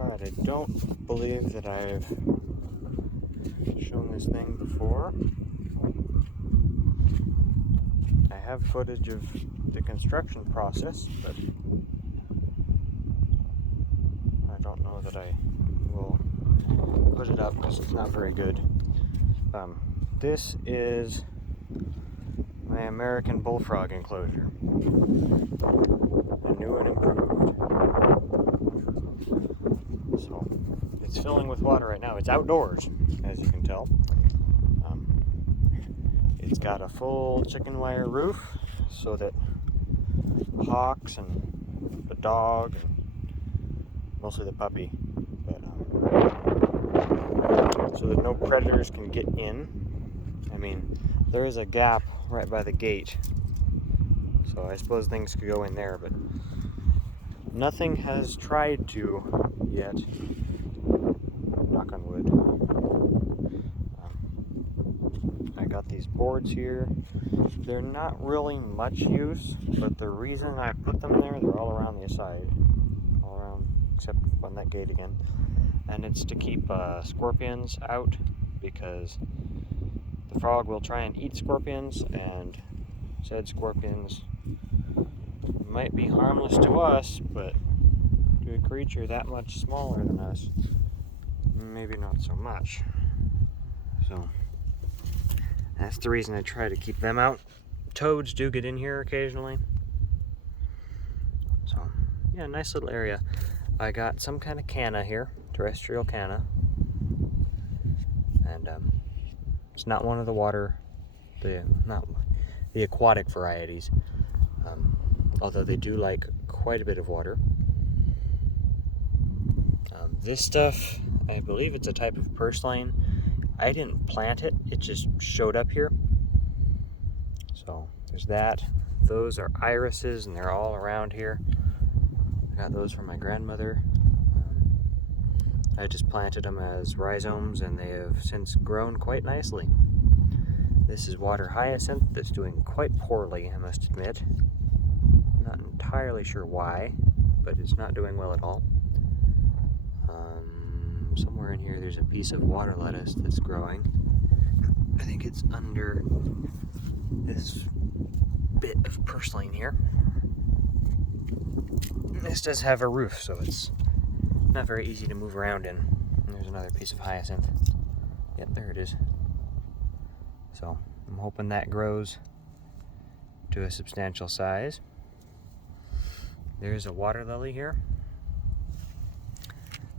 Alright, I don't believe that I've shown this thing before. I have footage of the construction process, but I don't know that I will put it up because it's not very good. This is my American Bullfrog enclosure. A new and improved. So it's filling with water right now. It's outdoors, as you can tell. It's got a full chicken wire roof so that hawks and the dog, and mostly the puppy, but so that no predators can get in. I mean, there is a gap right by the gate, so I suppose things could go in there, but nothing has tried to yet. Knock on wood. I got these boards here. They're not really much use, but the reason I put them there, they're all around the side, all around except on that gate again, and it's to keep scorpions out, because the frog will try and eat scorpions, and said scorpions might be harmless to us, but to a creature that much smaller than us, maybe not so much. So that's the reason I try to keep them out. Toads do get in here occasionally. So yeah, nice little area. I got some kind of canna here, terrestrial canna, and it's not one of the not the aquatic varieties, although they do like quite a bit of water. This stuff, I believe it's a type of purslane. I didn't plant it, it just showed up here. So there's that. Those are irises, and they're all around here. I got those from my grandmother. I just planted them as rhizomes, and they have since grown quite nicely. This is water hyacinth that's doing quite poorly, I must admit. Not entirely sure why, but it's not doing well at all. Somewhere in here there's a piece of water lettuce that's growing. I think it's under this bit of purslane here. This does have a roof, so it's not very easy to move around in. And there's another piece of hyacinth. Yep, there it is. So I'm hoping that grows to a substantial size. There's a water lily here.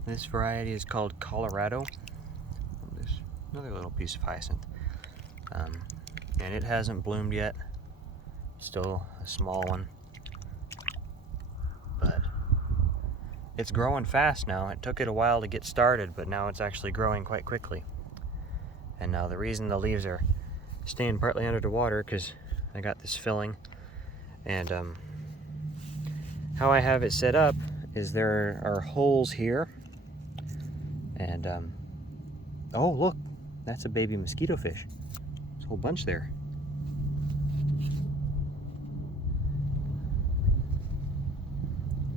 This variety is called Colorado. There's another little piece of hyacinth. And it hasn't bloomed yet. Still a small one. But it's growing fast now. It took it a while to get started, but now it's actually growing quite quickly. And now the reason the leaves are staying partly under the water, because I got this filling. And how I have it set up is there are holes here. And, oh look, that's a baby mosquito fish. There's a whole bunch there.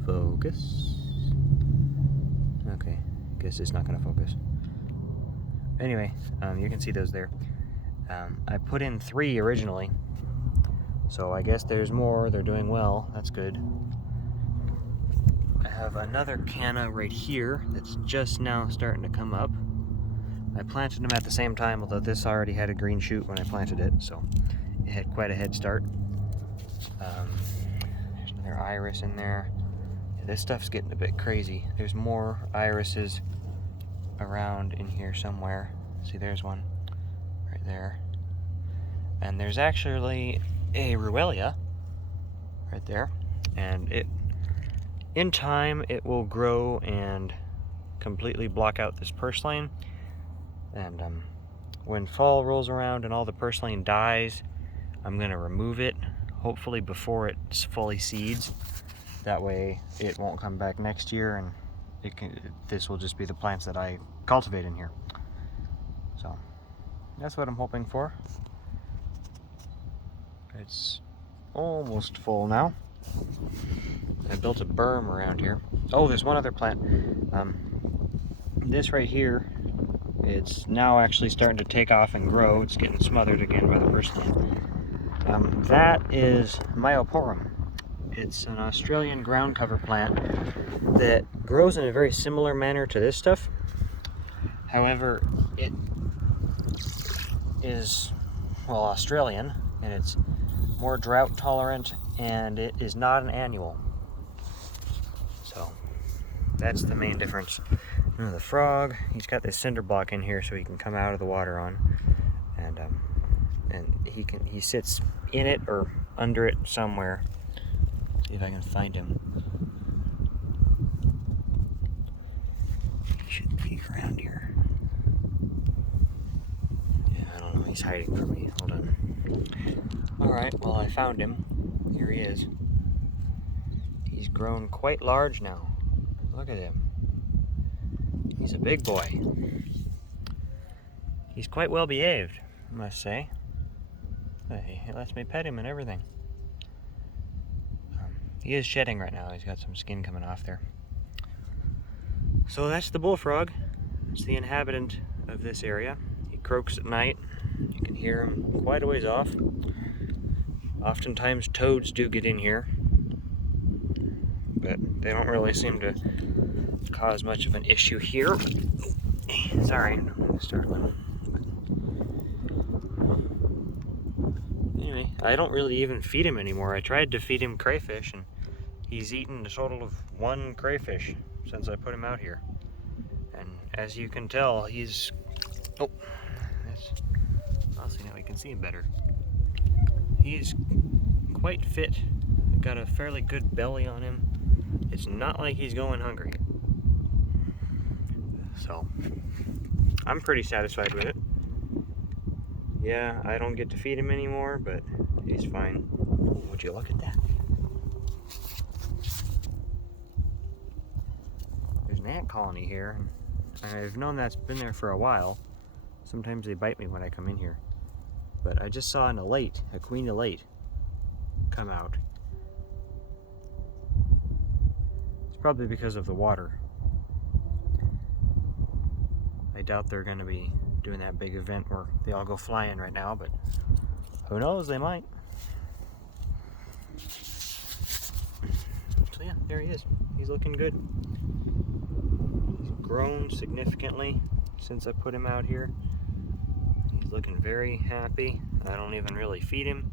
Focus. Okay, guess it's not gonna focus. Anyway, you can see those there. I put in 3 originally, so I guess there's more. They're doing well, that's good. I have another canna right here that's just now starting to come up. I planted them at the same time, although this already had a green shoot when I planted it, so it had quite a head start. There's another iris in there. Yeah, this stuff's getting a bit crazy. There's more irises around in here somewhere. See, there's one right there. And there's actually a Ruellia right there, and in time it will grow and completely block out this purslane. And when fall rolls around and all the purslane dies, I'm gonna remove it, hopefully before it fully seeds. That way it won't come back next year, and this will just be the plants that I cultivate in here. So that's what I'm hoping for. It's almost full now. I built a berm around here. Oh, there's one other plant. This right here, it's now actually starting to take off and grow. It's getting smothered again by the first one. That is Myoporum. It's an Australian ground cover plant that grows in a very similar manner to this stuff. However, it is, well, Australian, and it's more drought tolerant, and it is not an annual. So that's the main difference. You know, the frog, he's got this cinder block in here so he can come out of the water on, and he sits in it or under it somewhere. See if I can find him. He should be around here. Yeah, I don't know. He's hiding from me. Hold on. Alright, well, I found him. Here he is. He's grown quite large now. Look at him. He's a big boy. He's quite well behaved, I must say. He lets me pet him and everything. He is shedding right now. He's got some skin coming off there. So that's the bullfrog. It's the inhabitant of this area. He croaks at night. You can hear him quite a ways off. Oftentimes toads do get in here, but they don't really seem to cause much of an issue here. Sorry, I'm going to start one. Anyway, I don't really even feed him anymore. I tried to feed him crayfish, and he's eaten a total of 1 crayfish since I put him out here. And as you can tell, he's... Oh, I'll see now we can see him better. He's quite fit. Got a fairly good belly on him. It's not like he's going hungry. So, I'm pretty satisfied with it. Yeah, I don't get to feed him anymore, but he's fine. Ooh, would you look at that? There's an ant colony here. I've known that's been there for a while. Sometimes they bite me when I come in here. But I just saw an elate, a queen elate, come out. It's probably because of the water. I doubt they're going to be doing that big event where they all go flying right now, but who knows, they might. So yeah, there he is. He's looking good. He's grown significantly since I put him out here. He's looking very happy. I don't even really feed him.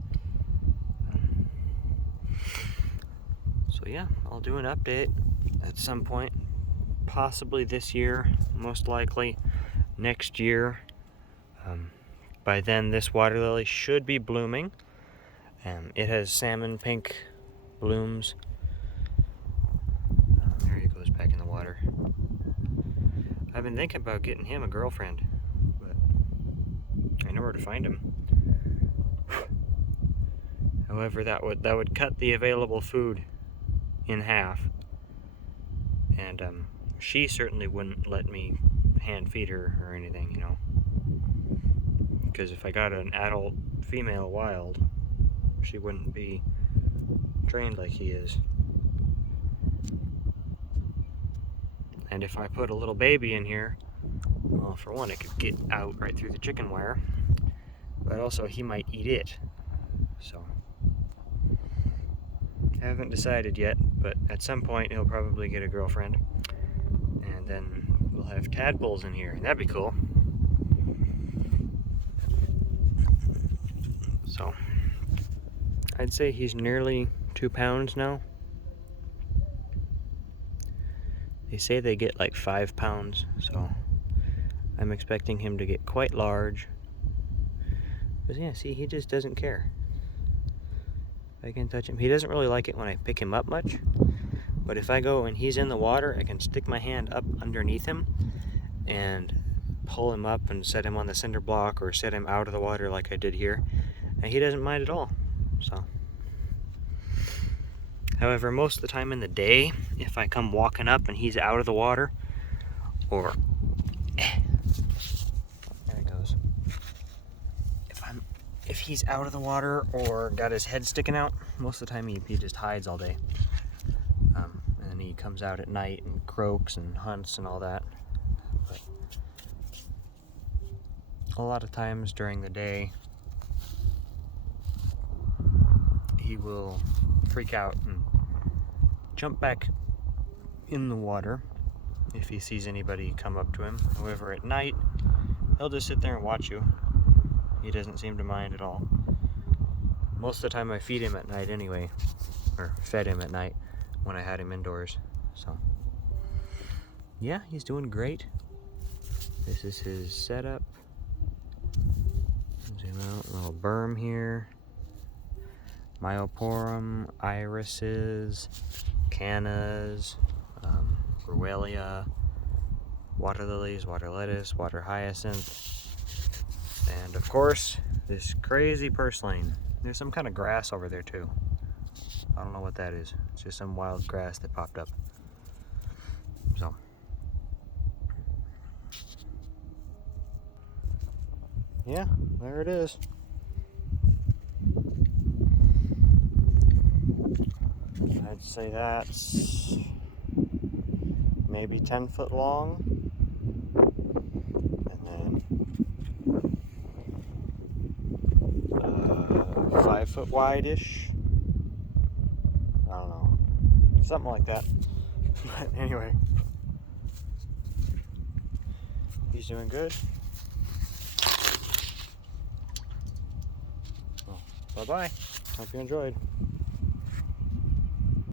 So yeah, I'll do an update at some point, possibly this year, most likely next year. By then this water lily should be blooming. It has salmon pink blooms. There he goes back in the water. I've been thinking about getting him a girlfriend, but I know where to find him. However, that would cut the available food in half, and she certainly wouldn't let me hand feed her or anything, you know, because if I got an adult female wild, she wouldn't be trained like he is. And if I put a little baby in here, well, for one, it could get out right through the chicken wire, but also he might eat it. So I haven't decided yet, but at some point he'll probably get a girlfriend, and then we'll have tadpoles in here, and that'd be cool. So I'd say he's nearly 2 pounds now. They say they get like 5 pounds, so I'm expecting him to get quite large. But yeah, see, he just doesn't care. I can touch him. He doesn't really like it when I pick him up much, but if I go and he's in the water, I can stick my hand up underneath him and pull him up and set him on the cinder block or set him out of the water like I did here, and he doesn't mind at all. So, however, most of the time in the day, if I come walking up and he's out of the water, or there he goes. If I'm if he's out of the water or got his head sticking out, most of the time he just hides all day. And then he comes out at night and croaks and hunts and all that. But a lot of times during the day, he will freak out and jump back in the water if he sees anybody come up to him. However, at night, he'll just sit there and watch you. He doesn't seem to mind at all. Most of the time I feed him at night anyway, or fed him at night when I had him indoors. So yeah, he's doing great. This is his setup. Zoom out, a little berm here. Myoporum, irises, cannas, Ruellia, water lilies, water lettuce, water hyacinth, and of course, this crazy purslane. There's some kind of grass over there too. I don't know what that is. It's just some wild grass that popped up. So, yeah, there it is. I'd say that's maybe 10 foot long, and then 5 foot wide-ish. I don't know, something like that. But anyway, he's doing good. Well, bye-bye. Hope you enjoyed.